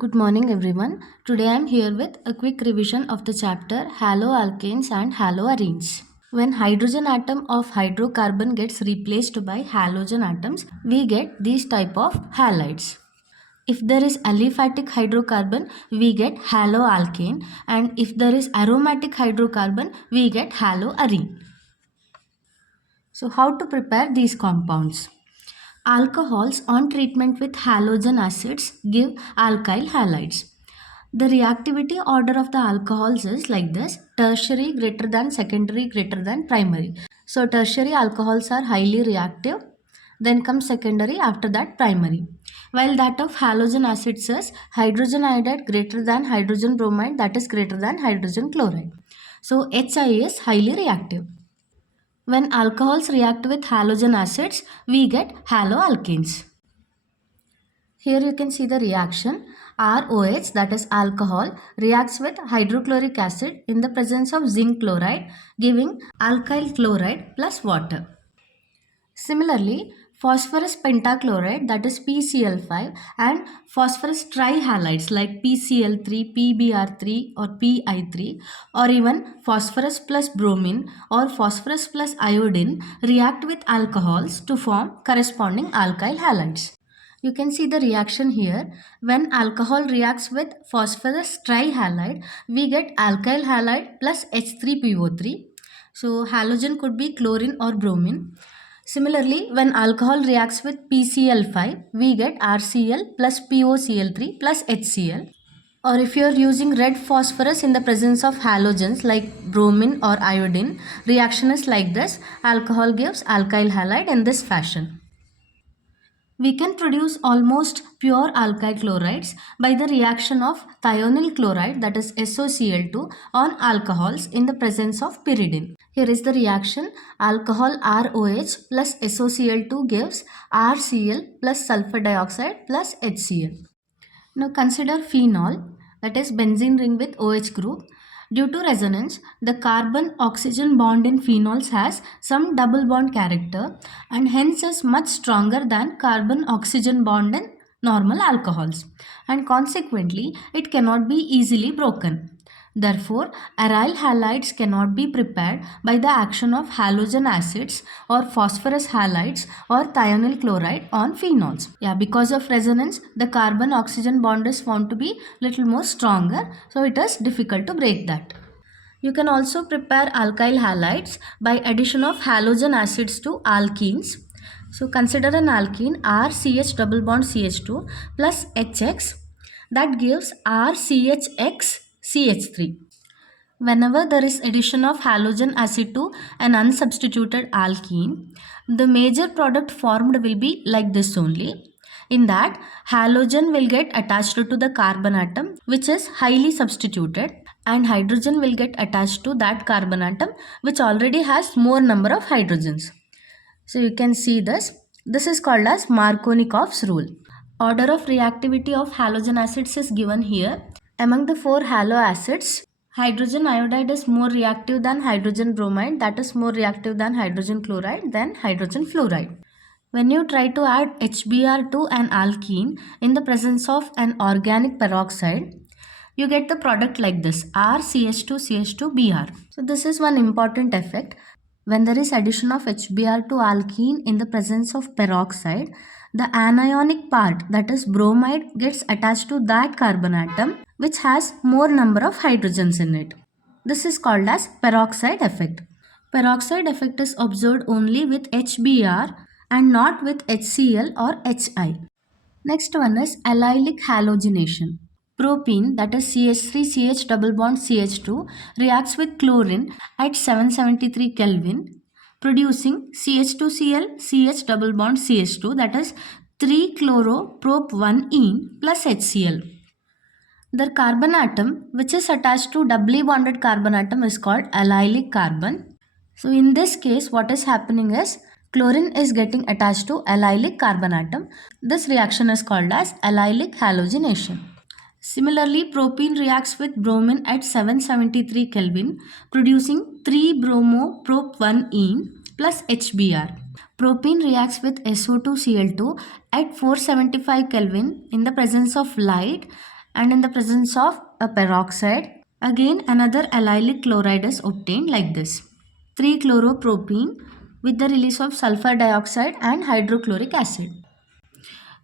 Good morning everyone. Today I am here with a quick revision of the chapter haloalkanes and haloarenes. When hydrogen atom of hydrocarbon gets replaced by halogen atoms, we get these type of halides. If there is aliphatic hydrocarbon, we get haloalkane, and if there is aromatic hydrocarbon, we get haloarene. So how to prepare these compounds? Alcohols on treatment with halogen acids give alkyl halides. The reactivity order of the alcohols is like this: tertiary greater than secondary greater than primary. So tertiary alcohols are highly reactive, then comes secondary, after that primary. While that of halogen acids is hydrogen iodide greater than hydrogen bromide, that is greater than hydrogen chloride. So HI is highly reactive. When alcohols react with halogen acids, we get haloalkanes. Here you can see the reaction. ROH, that is alcohol, reacts with hydrochloric acid in the presence of zinc chloride, giving alkyl chloride plus water. Similarly, phosphorus pentachloride, that is PCl5, and phosphorus trihalides like PCl3, PBr3 or PI3, or even phosphorus plus bromine or phosphorus plus iodine react with alcohols to form corresponding alkyl halides. You can see the reaction here. When alcohol reacts with phosphorus trihalide, we get alkyl halide plus H3PO3. So halogen could be chlorine or bromine. Similarly, when alcohol reacts with PCl5, we get RCl plus POCl3 plus HCl. Or if you are using red phosphorus in the presence of halogens like bromine or iodine, reaction is like this. Alcohol gives alkyl halide in this fashion. We can produce almost pure alkyl chlorides by the reaction of thionyl chloride, that is SOCl2, on alcohols in the presence of pyridine. Here is the reaction. Alcohol ROH plus SOCl2 gives RCl plus sulfur dioxide plus HCl. Now consider phenol, that is benzene ring with OH group. Due to resonance, the carbon-oxygen bond in phenols has some double bond character and hence is much stronger than carbon-oxygen bond in normal alcohols, and consequently it cannot be easily broken. Therefore, aryl halides cannot be prepared by the action of halogen acids or phosphorus halides or thionyl chloride on phenols. Yeah, because of resonance, the carbon-oxygen bond is found to be little more stronger, so it is difficult to break that. You can also prepare alkyl halides by addition of halogen acids to alkenes. So consider an alkene RCH double bond CH2 plus HX, that gives RCHX CH3. Whenever there is addition of halogen acid to an unsubstituted alkene, the major product formed will be like this only. In that, halogen will get attached to the carbon atom which is highly substituted, and hydrogen will get attached to that carbon atom which already has more number of hydrogens. So you can see this. This is called as Markovnikov's rule. Order of reactivity of halogen acids is given here. Among the four haloacids, hydrogen iodide is more reactive than hydrogen bromide, that is more reactive than hydrogen chloride, than hydrogen fluoride. When you try to add HBr to an alkene in the presence of an organic peroxide, you get the product like this, RCH2CH2Br. So this is one important effect. When there is addition of HBr to alkene in the presence of peroxide, the anionic part, that is bromide, gets attached to that carbon atom which has more number of hydrogens in it. This is called as peroxide effect. Peroxide effect is observed only with HBr and not with HCl or HI. Next one is allylic halogenation. Propene, that is CH3CH double bond CH2, reacts with chlorine at 773 Kelvin, producing CH2Cl CH double bond CH2, that is 3-chloro-prop-1-ene plus HCl. The carbon atom which is attached to doubly bonded carbon atom is called allylic carbon. So in this case, what is happening is chlorine is getting attached to allylic carbon atom. This reaction is called as allylic halogenation. Similarly, propene reacts with bromine at 773 Kelvin, producing 3-bromo-prop-1-ene plus HBr. Propene reacts with SO2Cl2 at 475 Kelvin in the presence of light and in the presence of a peroxide, again another allylic chloride is obtained like this. 3-chloropropene with the release of sulfur dioxide and hydrochloric acid.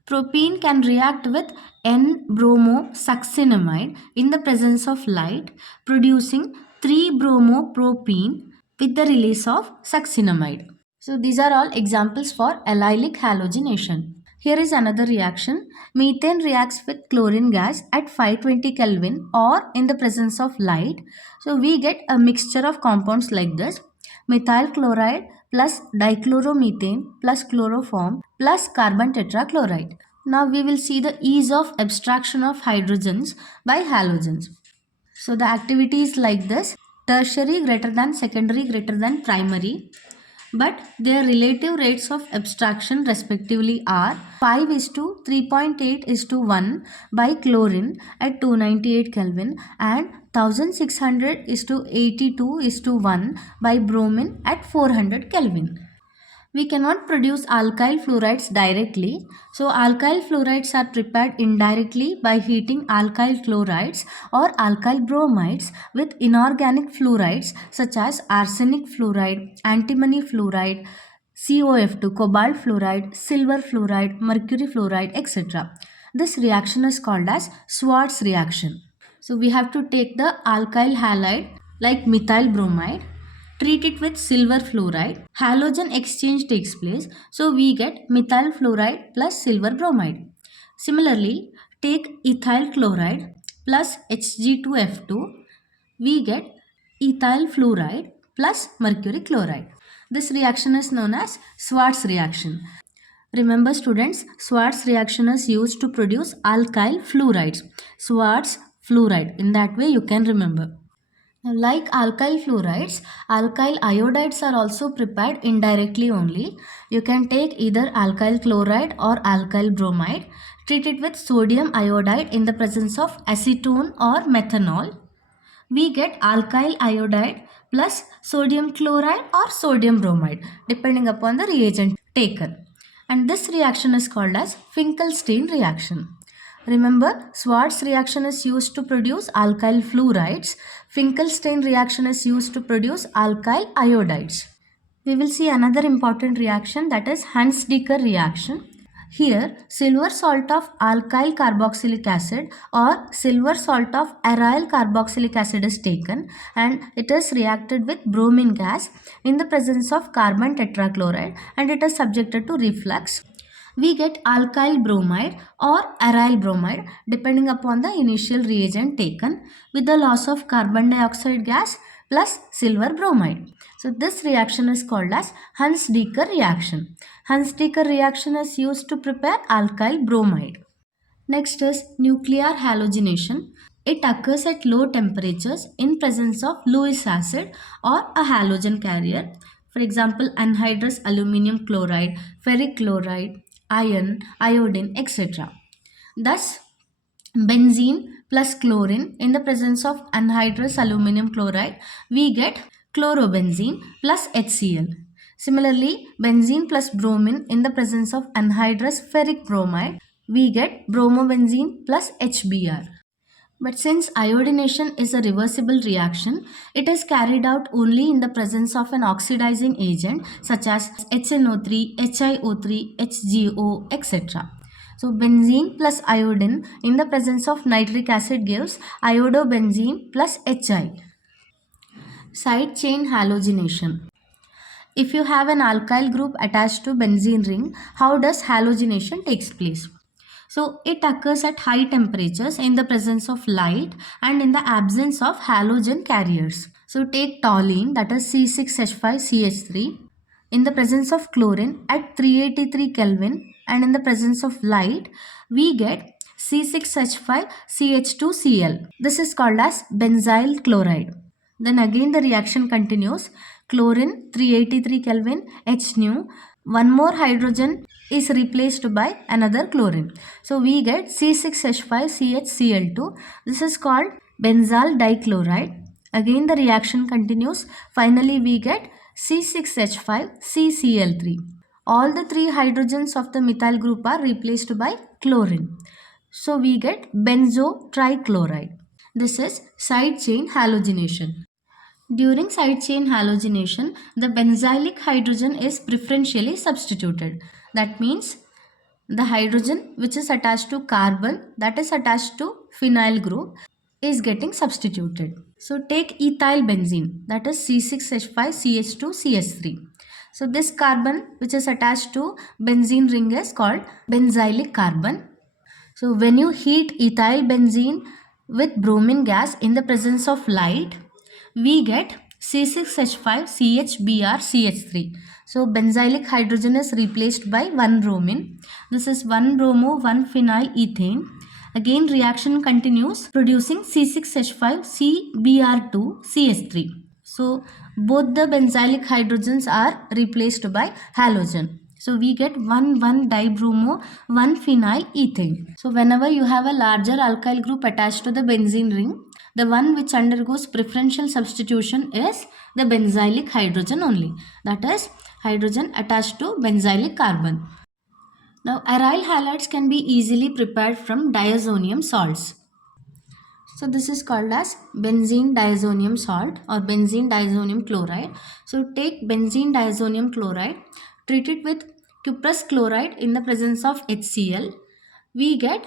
Propene can react with N-bromosuccinimide in the presence of light, producing 3-bromopropene with the release of succinimide. So these are all examples for allylic halogenation. Here is another reaction. Methane reacts with chlorine gas at 520 Kelvin or in the presence of light. So we get a mixture of compounds like this. Methyl chloride plus dichloromethane plus chloroform plus carbon tetrachloride. Now we will see the ease of abstraction of hydrogens by halogens. So the activity is like this. Tertiary greater than secondary greater than primary, but their relative rates of abstraction respectively are 5 is to 3.8 is to 1 by chlorine at 298 Kelvin and 1600 is to 82 is to 1 by bromine at 400 Kelvin. We cannot produce alkyl fluorides directly. So alkyl fluorides are prepared indirectly by heating alkyl chlorides or alkyl bromides with inorganic fluorides such as arsenic fluoride, antimony fluoride, COF2, cobalt fluoride, silver fluoride, mercury fluoride, etc. This reaction is called as Schwarz reaction. So we have to take the alkyl halide like methyl bromide, treat it with silver fluoride, halogen exchange takes place, so we get methyl fluoride plus silver bromide. Similarly, take ethyl chloride plus Hg2F2, we get ethyl fluoride plus mercury chloride. This reaction is known as Schwarz reaction. Remember students, Schwarz reaction is used to produce alkyl fluorides. Schwarz fluoride, in that way you can remember. Like alkyl fluorides, alkyl iodides are also prepared indirectly only. You can take either alkyl chloride or alkyl bromide, treat it with sodium iodide in the presence of acetone or methanol. We get alkyl iodide plus sodium chloride or sodium bromide depending upon the reagent taken. And this reaction is called as Finkelstein reaction. Remember, Schwarz reaction is used to produce alkyl fluorides. Finkelstein reaction is used to produce alkyl iodides. We will see another important reaction, that is Hunts-Decker reaction. Here, silver salt of alkyl carboxylic acid or silver salt of aryl carboxylic acid is taken and it is reacted with bromine gas in the presence of carbon tetrachloride and it is subjected to reflux. We get alkyl bromide or aryl bromide depending upon the initial reagent taken with the loss of carbon dioxide gas plus silver bromide. So this reaction is called as Hunts-Decker reaction. Hunts-Decker reaction is used to prepare alkyl bromide. Next is nuclear halogenation. It occurs at low temperatures in presence of Lewis acid or a halogen carrier. For example, anhydrous aluminum chloride, ferric chloride, iron, iodine, etc. Thus, benzene plus chlorine in the presence of anhydrous aluminum chloride, we get chlorobenzene plus HCl. Similarly, benzene plus bromine in the presence of anhydrous ferric bromide, we get bromobenzene plus HBr. But since iodination is a reversible reaction, it is carried out only in the presence of an oxidizing agent such as HNO3, HiO3, HGO, etc. So benzene plus iodine in the presence of nitric acid gives iodobenzene plus Hi. Side chain halogenation. If you have an alkyl group attached to benzene ring, how does halogenation takes place? So it occurs at high temperatures in the presence of light and in the absence of halogen carriers. So take toluene, that is C6H5CH3, in the presence of chlorine at 383 Kelvin and in the presence of light we get C6H5CH2Cl. This is called as benzyl chloride. Then again the reaction continues. Chlorine 383 Kelvin, H nu, one more hydrogen is replaced by another chlorine. So we get C6H5CHCl2. This is called benzyl dichloride. Again the reaction continues. Finally we get C6H5CCl3. All the three hydrogens of the methyl group are replaced by chlorine. So we get benzo trichloride. This is side chain halogenation. During side chain halogenation, the benzylic hydrogen is preferentially substituted. That means the hydrogen which is attached to carbon that is attached to phenyl group is getting substituted. So take ethyl benzene, that is C6H5CH2CH3. So this carbon which is attached to benzene ring is called benzylic carbon. So when you heat ethyl benzene with bromine gas in the presence of light, we get C6H5CHBrCH3. So benzylic hydrogen is replaced by 1 bromine. This is 1 bromo 1 phenyl ethane. Again reaction continues producing C6H5CBr2CH3. So both the benzylic hydrogens are replaced by halogen. So we get 1 dibromo 1 phenyl ethane. So whenever you have a larger alkyl group attached to the benzene ring, the one which undergoes preferential substitution is the benzylic hydrogen only. That is hydrogen attached to benzylic carbon. Now aryl halides can be easily prepared from diazonium salts. So this is called as benzene diazonium salt or benzene diazonium chloride. So take benzene diazonium chloride, treat it with cuprous chloride in the presence of HCl. We get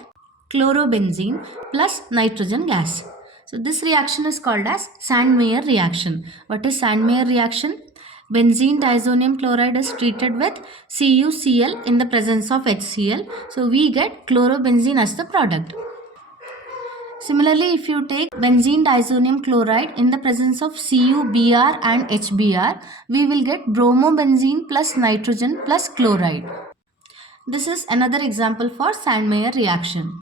chlorobenzene plus nitrogen gas. So this reaction is called as Sandmeyer reaction. What is Sandmeyer reaction? Benzene diazonium chloride is treated with CuCl in the presence of HCl. So we get chlorobenzene as the product. Similarly, if you take benzene diazonium chloride in the presence of CuBr and HBr, we will get bromobenzene plus nitrogen plus chloride. This is another example for Sandmeyer reaction.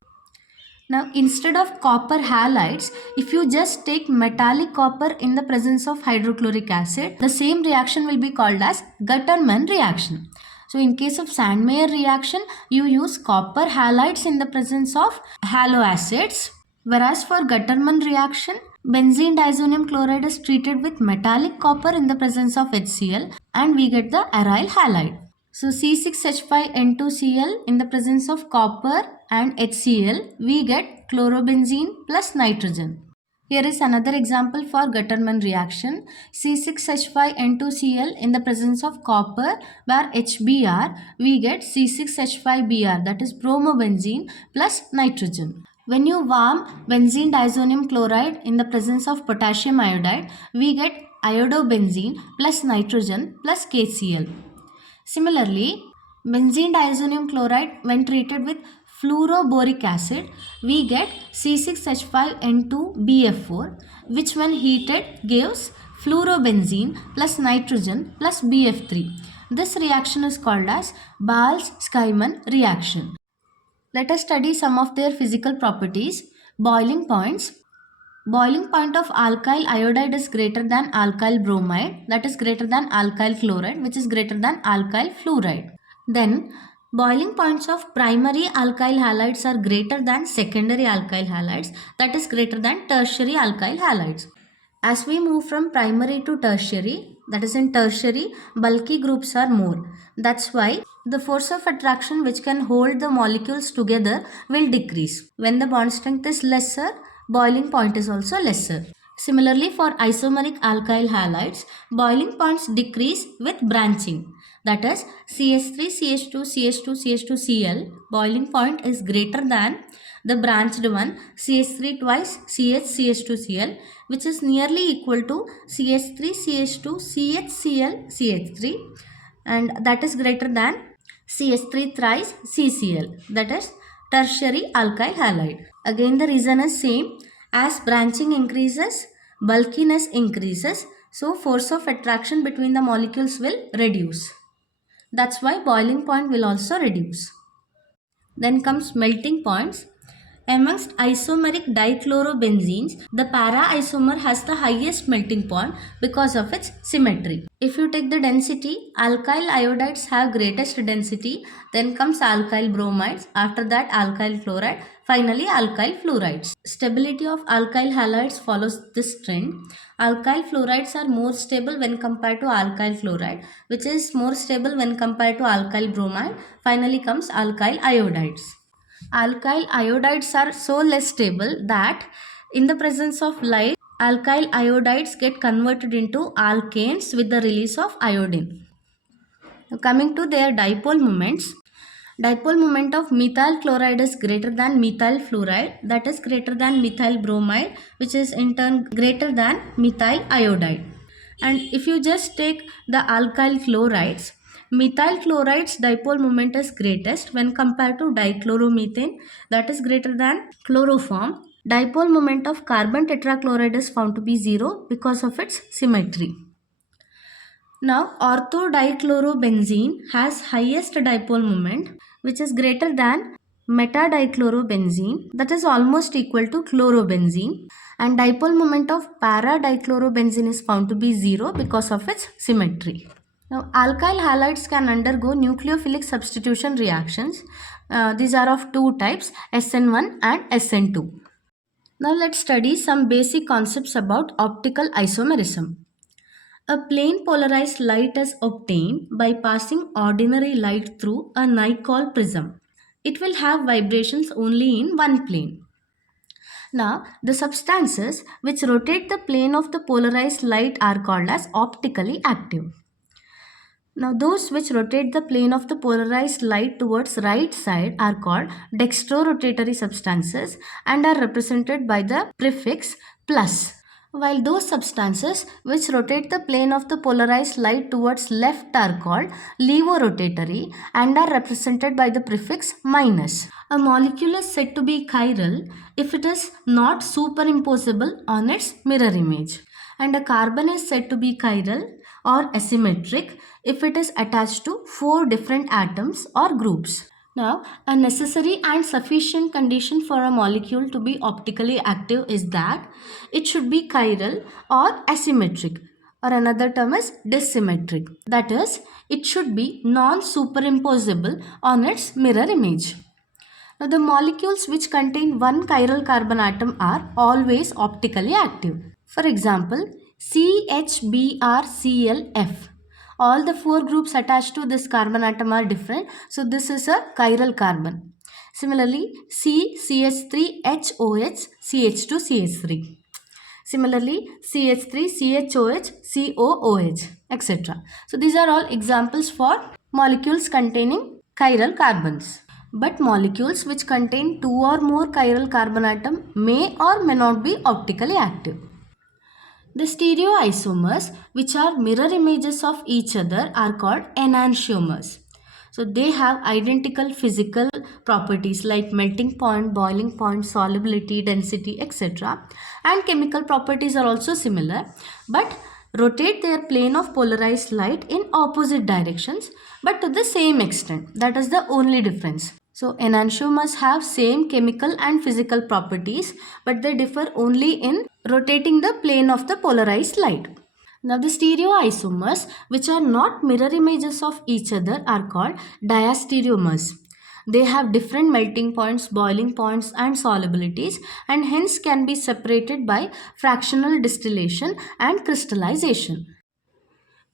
Now, instead of copper halides, if you just take metallic copper in the presence of hydrochloric acid, the same reaction will be called as Gutterman reaction. So, in case of Sandmeyer reaction, you use copper halides in the presence of haloacids. Whereas for Gutterman reaction, benzene diazonium chloride is treated with metallic copper in the presence of HCl and we get the aryl halide. So C6H5N2Cl in the presence of copper and HCl, we get chlorobenzene plus nitrogen. Here is another example for Gutterman reaction. C6H5N2Cl in the presence of copper where HBr, we get C6H5Br, that is bromobenzene plus nitrogen. When you warm benzene diazonium chloride in the presence of potassium iodide, we get iodobenzene plus nitrogen plus KCl. Similarly, benzene diazonium chloride when treated with fluoroboric acid, we get C6H5N2BF4, which when heated gives fluorobenzene plus nitrogen plus BF3. This reaction is called as Bals-Skyrman reaction. Let us study some of their physical properties. Boiling points. Boiling point of alkyl iodide is greater than alkyl bromide, that is greater than alkyl chloride, which is greater than alkyl fluoride. Then boiling points of primary alkyl halides are greater than secondary alkyl halides, that is greater than tertiary alkyl halides. As we move from primary to tertiary, that is in tertiary, bulky groups are more. That's why the force of attraction which can hold the molecules together will decrease. When the bond strength is lesser, boiling point is also lesser. Similarly, for isomeric alkyl halides, boiling points decrease with branching. That is CH3, CH2, CH2, CH2Cl, boiling point is greater than the branched one CH3 twice CH, CH2Cl, which is nearly equal to CH3, CH2, CHCl, CH3, and that is greater than CH3 thrice CCl, that is tertiary alkyl halide. Again the reason is same. As branching increases, bulkiness increases, so force of attraction between the molecules will reduce. That's why boiling point will also reduce. Then comes melting points. Amongst isomeric dichlorobenzenes, the para-isomer has the highest melting point because of its symmetry. If you take the density, alkyl iodides have greatest density, then comes alkyl bromides, after that alkyl chloride, finally alkyl fluorides. Stability of alkyl halides follows this trend. Alkyl fluorides are more stable when compared to alkyl chloride, which is more stable when compared to alkyl bromide. Finally comes alkyl iodides. Alkyl iodides are so less stable that in the presence of light, alkyl iodides get converted into alkanes with the release of iodine. Now coming to their dipole moments, dipole moment of methyl chloride is greater than methyl fluoride, that is greater than methyl bromide, which is in turn greater than methyl iodide. And if you just take the alkyl chlorides, methyl chloride's dipole moment is greatest when compared to dichloromethane, that is greater than chloroform. Dipole moment of carbon tetrachloride is found to be 0 because of its symmetry. Now, orthodichlorobenzene has highest dipole moment, which is greater than metadichlorobenzene, that is almost equal to chlorobenzene, and dipole moment of paradichlorobenzene is found to be 0 because of its symmetry. Now, alkyl halides can undergo nucleophilic substitution reactions. These are of two types, SN1 and SN2. Now, let's study some basic concepts about optical isomerism. A plane polarized light is obtained by passing ordinary light through a Nicol prism. It will have vibrations only in one plane. Now, the substances which rotate the plane of the polarized light are called as optically active. Now, those which rotate the plane of the polarized light towards right side are called dextrorotatory substances and are represented by the prefix plus. While those substances which rotate the plane of the polarized light towards left are called levorotatory and are represented by the prefix minus. A molecule is said to be chiral if it is not superimposable on its mirror image, and a carbon is said to be chiral or asymmetric if it is attached to 4 different atoms or groups. Now, a necessary and sufficient condition for a molecule to be optically active is that it should be chiral or asymmetric, or another term is dissymmetric. That is, it should be non-superimposable on its mirror image. Now, the molecules which contain one chiral carbon atom are always optically active. For example, CHBrClF. All the 4 groups attached to this carbon atom are different. So, this is a chiral carbon. Similarly, CCH3HOH, CH2, CH3. Similarly, CH3, CHOH, COOH, etc. So, these are all examples for molecules containing chiral carbons. But molecules which contain 2 or more chiral carbon atoms may or may not be optically active. The stereoisomers, which are mirror images of each other, are called enantiomers. So they have identical physical properties like melting point, boiling point, solubility, density, etc. And chemical properties are also similar, but rotate their plane of polarized light in opposite directions, but to the same extent. That is the only difference. So enantiomers have same chemical and physical properties, but they differ only in rotating the plane of the polarized light. Now the stereoisomers, which are not mirror images of each other, are called diastereomers. They have different melting points, boiling points and solubilities, and hence can be separated by fractional distillation and crystallization.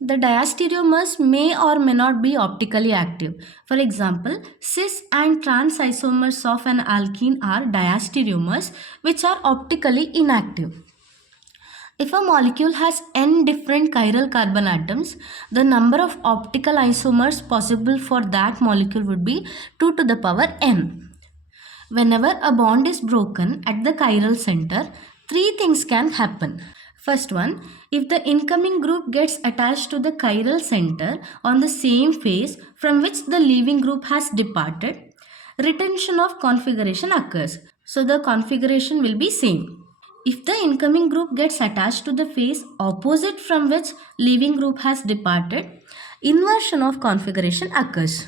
The diastereomers may or may not be optically active. For example, cis and trans isomers of an alkene are diastereomers, which are optically inactive. If a molecule has n different chiral carbon atoms, the number of optical isomers possible for that molecule would be 2 to the power n. Whenever a bond is broken at the chiral center, 3 things can happen. First one, if the incoming group gets attached to the chiral center on the same phase from which the leaving group has departed, retention of configuration occurs. So the configuration will be same. If the incoming group gets attached to the phase opposite from which leaving group has departed, inversion of configuration occurs.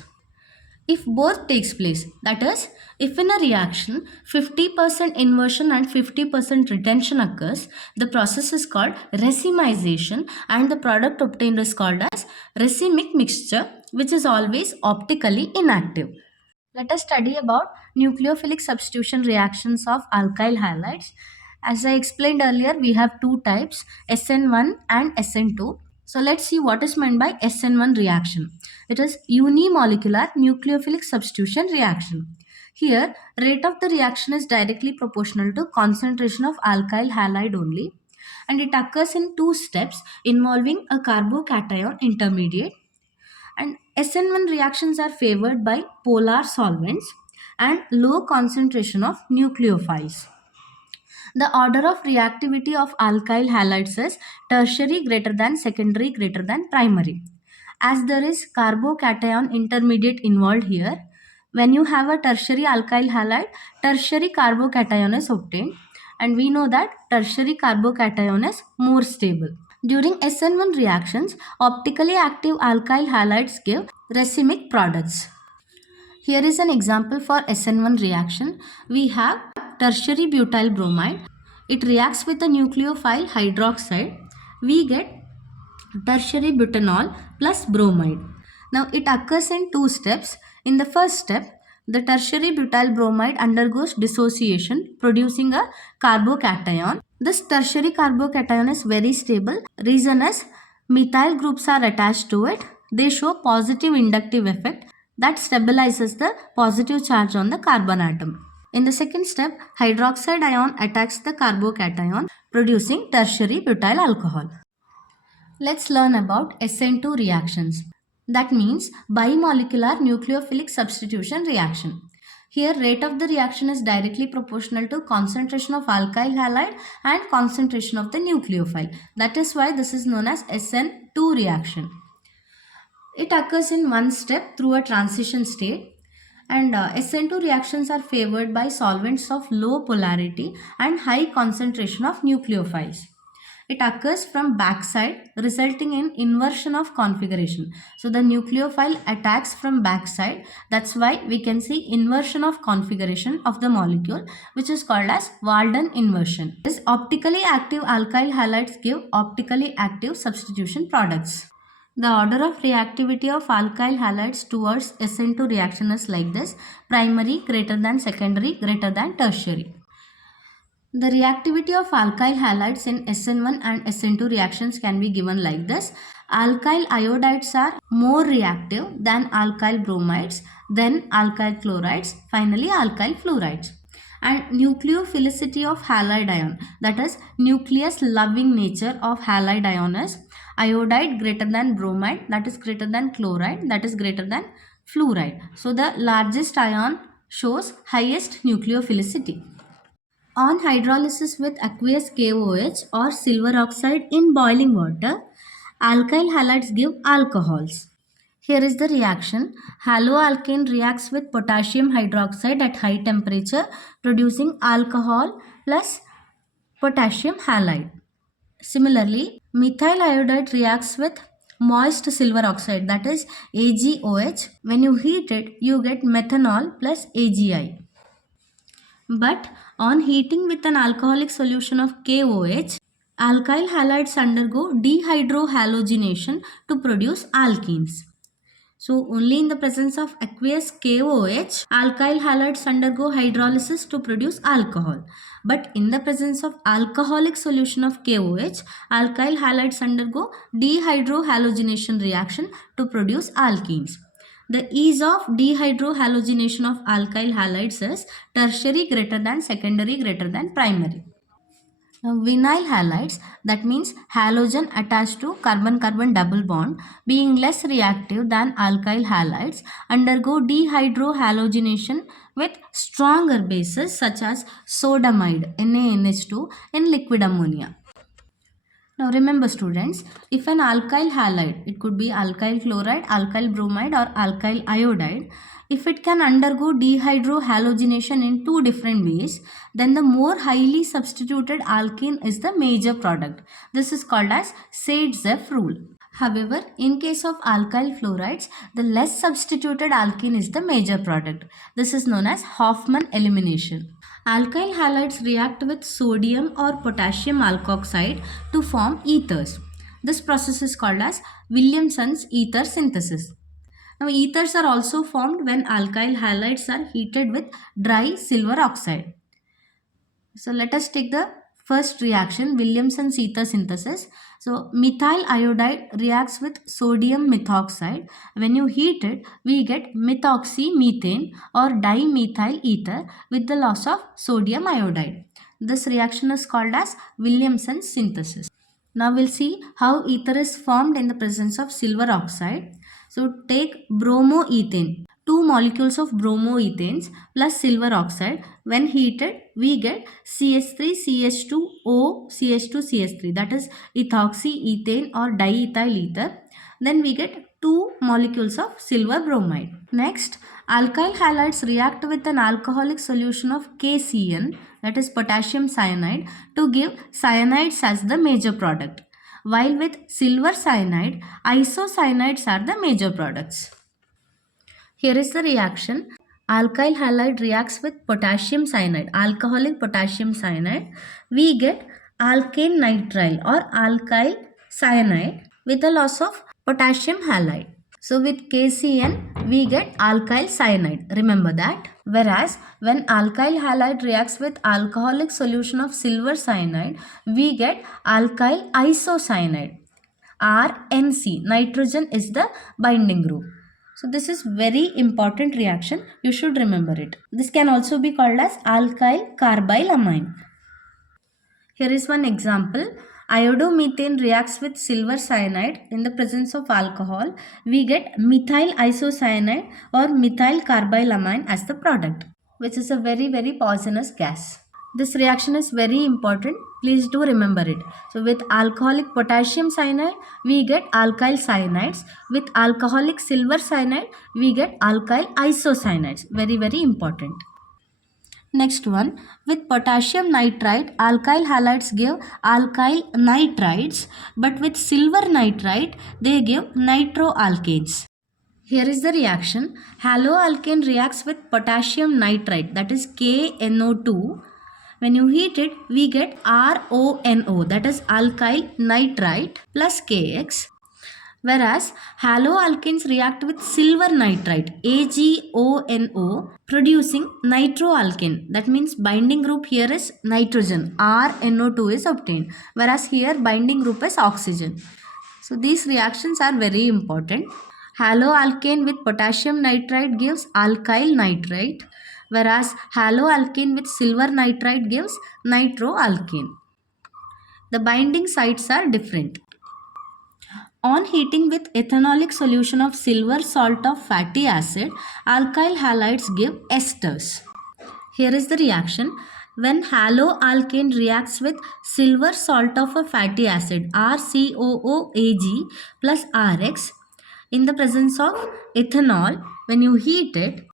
If both takes place, that is, if in a reaction 50% inversion and 50% retention occurs, the process is called racemization and the product obtained is called as racemic mixture, which is always optically inactive. Let us study about nucleophilic substitution reactions of alkyl halides. As I explained earlier, we have two types, SN1 and SN2. So let's see what is meant by SN1 reaction. It is unimolecular nucleophilic substitution reaction. Here, rate of the reaction is directly proportional to concentration of alkyl halide only, and it occurs in two steps involving a carbocation intermediate. And SN1 reactions are favored by polar solvents and low concentration of nucleophiles. The order of reactivity of alkyl halides is tertiary greater than secondary greater than primary. As there is carbocation intermediate involved here, when you have a tertiary alkyl halide, tertiary carbocation is obtained, and we know that tertiary carbocation is more stable. During SN1 reactions, optically active alkyl halides give racemic products. Here is an example for SN1 reaction. We have tertiary butyl bromide. It reacts with a nucleophile hydroxide. We get tertiary butanol plus bromide. Now it occurs in two steps. In the first step, the tertiary butyl bromide undergoes dissociation, producing a carbocation. This tertiary carbocation is very stable. Reason is methyl groups are attached to it. They show positive inductive effect that stabilizes the positive charge on the carbon atom. In the second step, hydroxide ion attacks the carbocation, producing tertiary butyl alcohol. Let's learn about SN2 reactions. That means bimolecular nucleophilic substitution reaction. Here, rate of the reaction is directly proportional to concentration of alkyl halide and concentration of the nucleophile. That is why this is known as SN2 reaction. It occurs in one step through a transition state, and SN2 reactions are favored by solvents of low polarity and high concentration of nucleophiles. It occurs from backside, resulting in inversion of configuration. So the nucleophile attacks from backside. That's why we can see inversion of configuration of the molecule, which is called as Walden inversion. This optically active alkyl halides give optically active substitution products. The order of reactivity of alkyl halides towards SN2 reaction is like this: primary greater than secondary greater than tertiary. The reactivity of alkyl halides in SN1 and SN2 reactions can be given like this. Alkyl iodides are more reactive than alkyl bromides, then alkyl chlorides, finally alkyl fluorides. And nucleophilicity of halide ion, that is nucleus loving nature of halide ion, is iodide greater than bromide, that is greater than chloride, that is greater than fluoride. So the largest ion shows highest nucleophilicity. On hydrolysis with aqueous KOH or silver oxide in boiling water, alkyl halides give alcohols. Here is the reaction. Haloalkane reacts with potassium hydroxide at high temperature, producing alcohol plus potassium halide. Similarly, methyl iodide reacts with moist silver oxide, that is AgOH. When you heat it, you get methanol plus AgI. But on heating with an alcoholic solution of KOH, alkyl halides undergo dehydrohalogenation to produce alkenes. So only in the presence of aqueous KOH, alkyl halides undergo hydrolysis to produce alcohol. But in the presence of alcoholic solution of KOH, alkyl halides undergo dehydrohalogenation reaction to produce alkenes. The ease of dehydrohalogenation of alkyl halides is tertiary greater than secondary greater than primary. Now, vinyl halides, that means halogen attached to carbon-carbon double bond, being less reactive than alkyl halides, undergo dehydrohalogenation with stronger bases such as sodamide NaNH2 in liquid ammonia. Now remember students, if an alkyl halide, it could be alkyl chloride, alkyl bromide or alkyl iodide, if it can undergo dehydrohalogenation in two different ways, then the more highly substituted alkene is the major product. This is called as Sade-Zeff rule. However, in case of alkyl fluorides, the less substituted alkene is the major product. This is known as Hofmann elimination. Alkyl halides react with sodium or potassium alkoxide to form ethers. This process is called as Williamson's ether synthesis. Now, ethers are also formed when alkyl halides are heated with dry silver oxide. So, let us take the First reaction, Williamson-Ether synthesis. So methyl iodide reacts with sodium methoxide. When you heat it, we get methoxymethane or dimethyl ether with the loss of sodium iodide. This reaction is called as Williamson synthesis. Now we'll see how ether is formed in the presence of silver oxide. So take bromoethane. Two molecules of bromoethanes plus silver oxide. When heated, we get CH3CH2O CH2CH3, that is ethoxyethane or diethyl ether. Then we get two molecules of silver bromide. Next, alkyl halides react with an alcoholic solution of KCN, that is potassium cyanide, to give cyanides as the major product. While with silver cyanide, isocyanides are the major products. Here is the reaction. Alkyl halide reacts with potassium cyanide, alcoholic potassium cyanide. We get alkane nitrile or alkyl cyanide with the loss of potassium halide. So with KCN, we get alkyl cyanide. Remember that. Whereas when alkyl halide reacts with alcoholic solution of silver cyanide, we get alkyl isocyanide. RNC, nitrogen is the binding group. So this is very important reaction. You should remember it. This can also be called as alkyl carbylamine. Here is one example. Iodomethane reacts with silver cyanide in the presence of alcohol. We get methyl isocyanide or methyl carbylamine as the product, which is a very poisonous gas. This reaction is very important. Please do remember it. So with alcoholic potassium cyanide, we get alkyl cyanides. With alcoholic silver cyanide, we get alkyl isocyanides. Very important. Next one, with potassium nitrite, alkyl halides give alkyl nitrides, but with silver nitrite, they give nitroalkanes. Here is the reaction. Haloalkane reacts with potassium nitrite, that is KNO2. When you heat it, we get RONO, that is alkyl nitrite plus KX. Whereas haloalkanes react with silver nitrite, AgONO, producing nitroalkane. That means binding group here is nitrogen, RNO2 is obtained. Whereas here binding group is oxygen. So these reactions are very important. Haloalkane with potassium nitrite gives alkyl nitrite, whereas haloalkane with silver nitrite gives nitroalkane. The binding sites are different. On heating with ethanolic solution of silver salt of fatty acid, alkyl halides give esters. Here is the reaction. When haloalkane reacts with silver salt of a fatty acid, RCOOAg plus RX, in the presence of ethanol, when you heat it,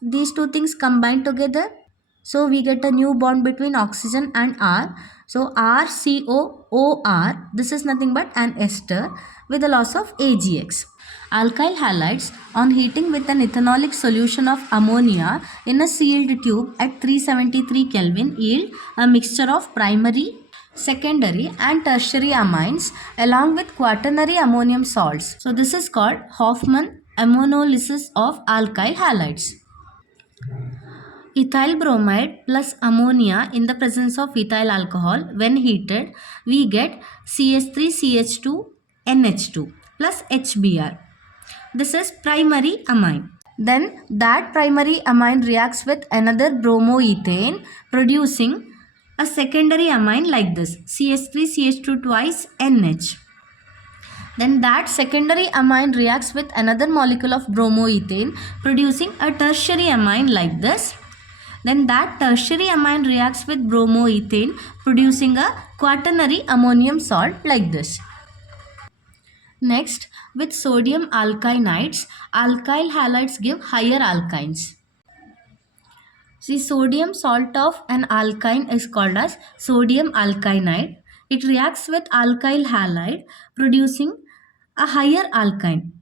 these two things combine together. So we get a new bond between oxygen and R. So RCOOR, this is nothing but an ester with the loss of AgX. Alkyl halides on heating with an ethanolic solution of ammonia in a sealed tube at 373 Kelvin yield a mixture of primary, secondary and tertiary amines along with quaternary ammonium salts. So this is called Hofmann ammonolysis of alkyl halides. Ethyl bromide plus ammonia in the presence of ethyl alcohol, when heated, we get CH3CH2NH2 plus HBr. This is primary amine. Then that primary amine reacts with another bromoethane, producing a secondary amine like this, CH3CH2 twice NH. Then that secondary amine reacts with another molecule of bromoethane, producing a tertiary amine like this. Then that tertiary amine reacts with bromoethane, producing a quaternary ammonium salt like this. Next, with sodium alkynides, alkyl halides give higher alkynes. The sodium salt of an alkyne is called as sodium alkynide. It reacts with alkyl halide, producing a higher alkyne.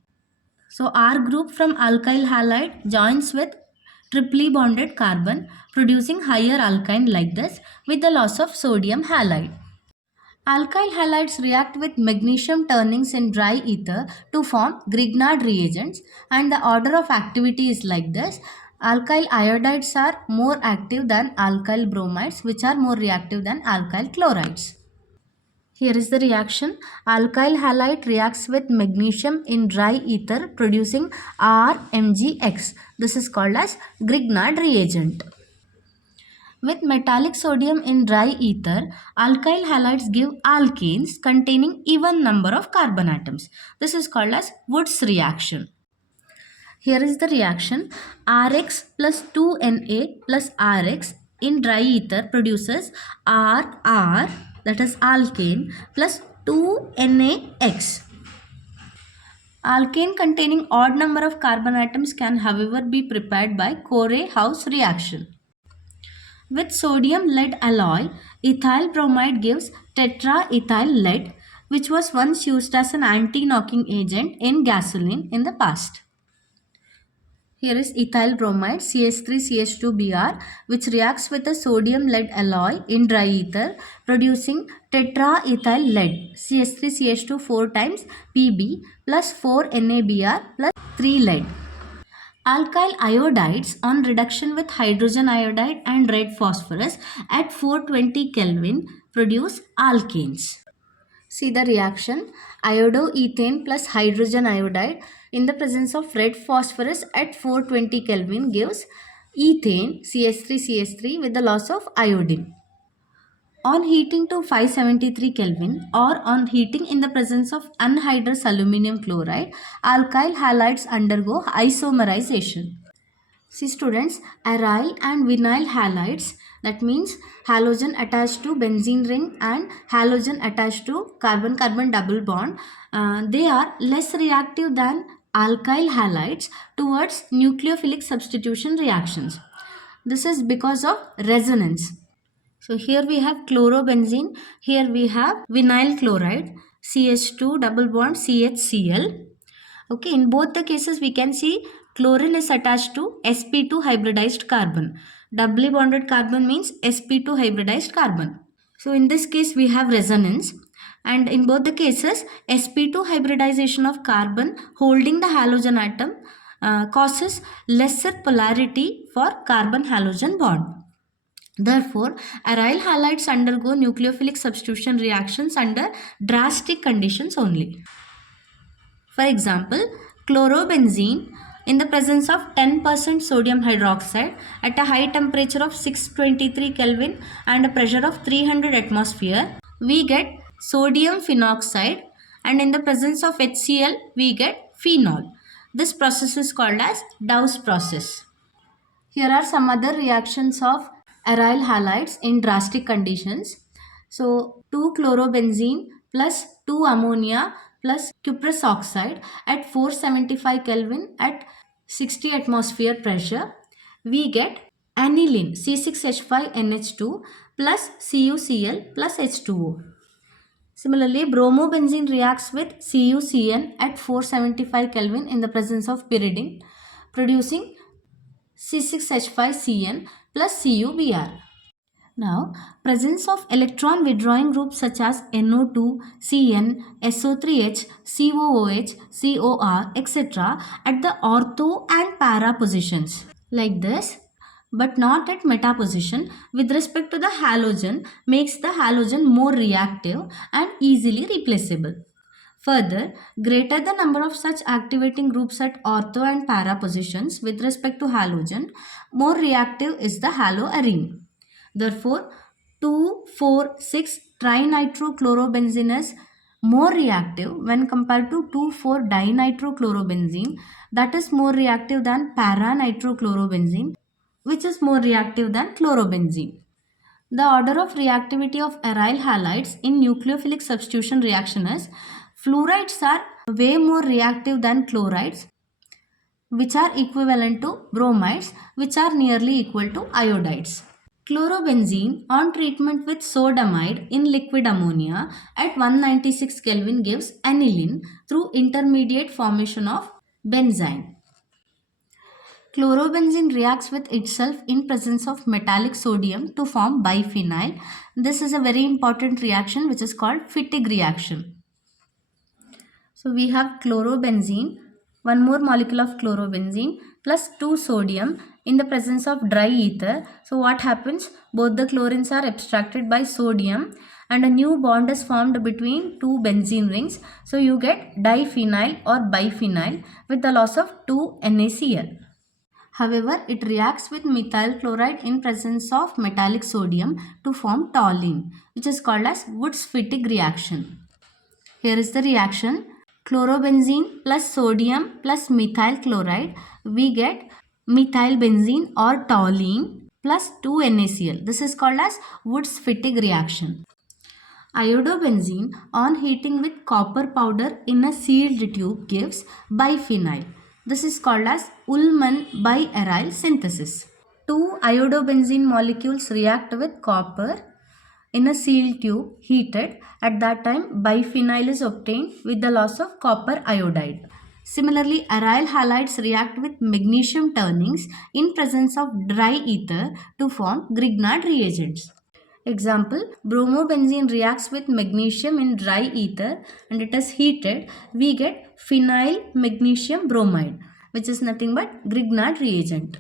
So R group from alkyl halide joins with triply bonded carbon, producing higher alkyne like this with the loss of sodium halide. Alkyl halides react with magnesium turnings in dry ether to form Grignard reagents, and the order of activity is like this. Alkyl iodides are more active than alkyl bromides, which are more reactive than alkyl chlorides. Here is the reaction. Alkyl halide reacts with magnesium in dry ether producing RMgX. This is called as Grignard reagent. With metallic sodium in dry ether, alkyl halides give alkanes containing even number of carbon atoms. This is called as Wood's reaction. Here is the reaction. Rx plus 2Na plus Rx in dry ether produces RR, that is alkane, plus 2NaX. Alkane containing odd number of carbon atoms can however be prepared by Corey-House reaction. With sodium lead alloy, ethyl bromide gives tetraethyl lead, which was once used as an anti-knocking agent in gasoline in the past. Here is ethyl bromide CH3CH2Br, which reacts with the sodium lead alloy in dry ether producing tetraethyl lead CH3CH2 4 times Pb plus 4 NaBr plus 3 lead. Alkyl iodides on reduction with hydrogen iodide and red phosphorus at 420 Kelvin produce alkanes. See the reaction. Iodoethane plus hydrogen iodide in the presence of red phosphorus at 420 Kelvin gives ethane CH3CH3 with the loss of iodine. On heating to 573 Kelvin or on heating in the presence of anhydrous aluminum chloride, alkyl halides undergo isomerization. See students, aryl and vinyl halides, that means halogen attached to benzene ring and halogen attached to carbon-carbon double bond, they are less reactive than alkyl halides towards nucleophilic substitution reactions. This is because of resonance. So here we have chlorobenzene, here we have vinyl chloride, CH2 double bond CHCl. Okay, in both the cases we can see chlorine is attached to sp2 hybridized carbon. Doubly bonded carbon means sp2 hybridized carbon. So in this case we have resonance, and in both the cases sp2 hybridization of carbon holding the halogen atom causes lesser polarity for carbon halogen bond. Therefore, aryl halides undergo nucleophilic substitution reactions under drastic conditions only. For example, chlorobenzene in the presence of 10% sodium hydroxide at a high temperature of 623 Kelvin and a pressure of 300 atmosphere, we get sodium phenoxide, and in the presence of HCl, we get phenol. This process is called as Dow's process. Here are some other reactions of aryl halides in drastic conditions. So 2-chlorobenzene plus 2-ammonia plus cuprous oxide at 475 Kelvin at 60 atmosphere pressure, we get aniline C6H5NH2 plus CuCl plus H2O. Similarly, bromobenzene reacts with CuCN at 475 Kelvin in the presence of pyridine, producing C6H5Cn plus CuBr. Now, presence of electron withdrawing groups such as NO2, Cn, SO3H, COOH, COR, etc. at the ortho and para positions like this, but not at meta position with respect to the halogen, makes the halogen more reactive and easily replaceable. Further, greater the number of such activating groups at ortho and para positions with respect to halogen, more reactive is the haloarene. Therefore, 2,4,6 trinitrochlorobenzene is more reactive when compared to 2,4-dinitrochlorobenzene, that is more reactive than para-nitrochlorobenzene, which is more reactive than chlorobenzene. The order of reactivity of aryl halides in nucleophilic substitution reaction is: fluorides are way more reactive than chlorides, which are equivalent to bromides, which are nearly equal to iodides. Chlorobenzene on treatment with sodamide in liquid ammonia at 196 Kelvin gives aniline through intermediate formation of benzene. Chlorobenzene reacts with itself in presence of metallic sodium to form biphenyl. This is a very important reaction which is called Fittig reaction. So we have chlorobenzene, one more molecule of chlorobenzene plus 2 sodium in the presence of dry ether. So what happens? Both the chlorines are abstracted by sodium and a new bond is formed between two benzene rings. So you get diphenyl or biphenyl with the loss of 2 NaCl. However, it reacts with methyl chloride in presence of metallic sodium to form toluene, which is called as Wurtz-Fittig reaction. Here is the reaction. Chlorobenzene plus sodium plus methyl chloride, we get methyl benzene or toluene plus 2 NaCl. This is called as Wurtz-Fittig reaction. Iodobenzene on heating with copper powder in a sealed tube gives biphenyl. This is called as Ullmann biaryl synthesis. Two iodobenzene molecules react with copper in a sealed tube heated. At that time, biphenyl is obtained with the loss of copper iodide. Similarly, aryl halides react with magnesium turnings in presence of dry ether to form Grignard reagents. Example, bromobenzene reacts with magnesium in dry ether and it is heated. We get phenyl magnesium bromide, which is nothing but Grignard reagent.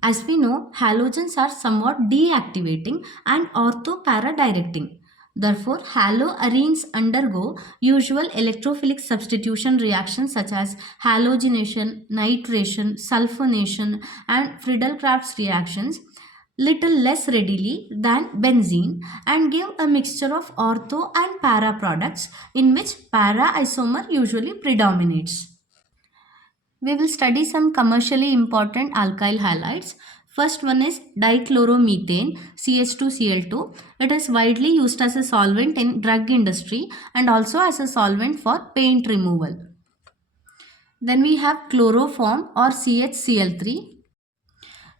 As we know, halogens are somewhat deactivating and ortho-para-directing. Therefore, haloarenes undergo usual electrophilic substitution reactions such as halogenation, nitration, sulfonation and Friedel-Crafts reactions little less readily than benzene and give a mixture of ortho and para products in which para isomer usually predominates. We will study some commercially important alkyl halides. First one is dichloromethane CH2Cl2. It is widely used as a solvent in drug industry and also as a solvent for paint removal. Then we have chloroform or CHCl3.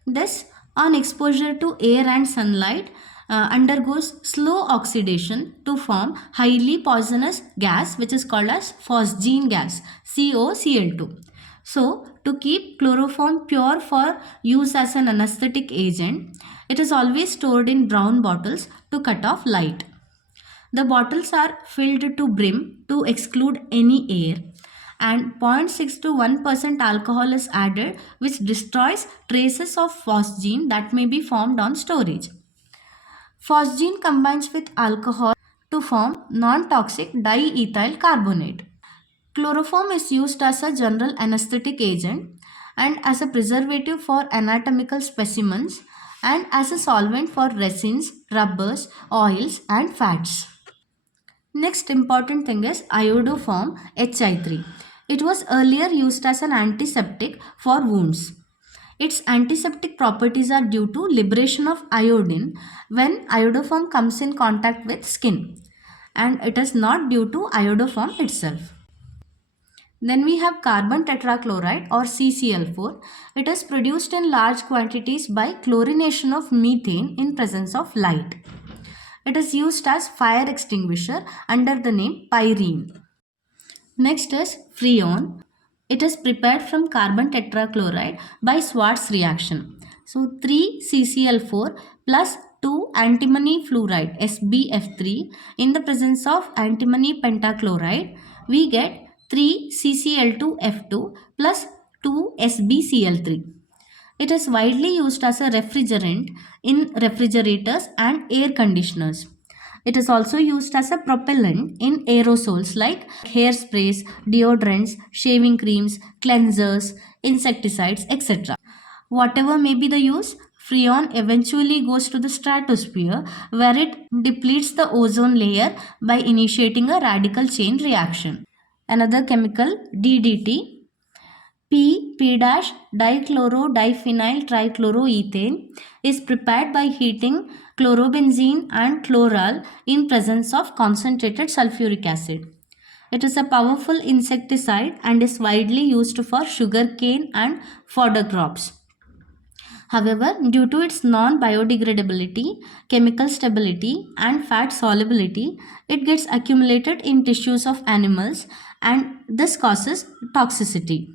This, on exposure to air and sunlight, undergoes slow oxidation to form highly poisonous gas which is called as phosgene gas COCl2. So, to keep chloroform pure for use as an anesthetic agent, it is always stored in brown bottles to cut off light. The bottles are filled to brim to exclude any air and 0.6 to 1% alcohol is added which destroys traces of phosgene that may be formed on storage. Phosgene combines with alcohol to form non-toxic diethyl carbonate. Chloroform is used as a general anesthetic agent and as a preservative for anatomical specimens and as a solvent for resins, rubbers, oils and fats. Next important thing is iodoform HI3. It was earlier used as an antiseptic for wounds. Its antiseptic properties are due to liberation of iodine when iodoform comes in contact with skin, and it is not due to iodoform itself. Then we have carbon tetrachloride or CCl4. It is produced in large quantities by chlorination of methane in presence of light. It is used as fire extinguisher under the name pyrene. Next is freon. It is prepared from carbon tetrachloride by Schwarz reaction. So 3CCl4 plus 2 antimony fluoride SbF3 in the presence of antimony pentachloride, we get 3CCl2F2 plus 2SbCl3. It is widely used as a refrigerant in refrigerators and air conditioners. It is also used as a propellant in aerosols like hairsprays, deodorants, shaving creams, cleansers, insecticides, etc. Whatever may be the use, freon eventually goes to the stratosphere where it depletes the ozone layer by initiating a radical chain reaction. Another chemical, DDT, P-dichloro-diphenyl trichloroethane is prepared by heating chlorobenzene and chloral in presence of concentrated sulfuric acid. It is a powerful insecticide and is widely used for sugarcane and fodder crops. However, due to its non-biodegradability, chemical stability and fat solubility, it gets accumulated in tissues of animals and this causes toxicity.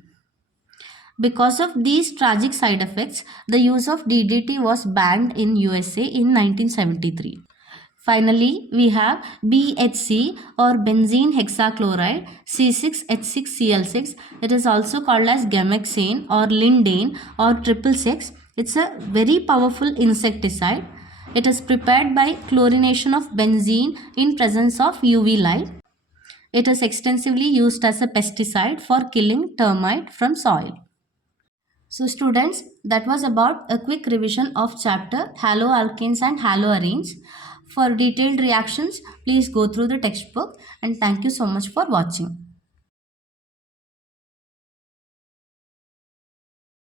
Because of these tragic side effects, the use of DDT was banned in USA in 1973. Finally, we have BHC or benzene hexachloride C6H6Cl6. It is also called as gamexane or lindane or triple six. It's a very powerful insecticide. It is prepared by chlorination of benzene in presence of UV light. It is extensively used as a pesticide for killing termite from soil. So students, that was about a quick revision of chapter haloalkanes and haloarenes. For detailed reactions, please go through the textbook, and thank you so much for watching.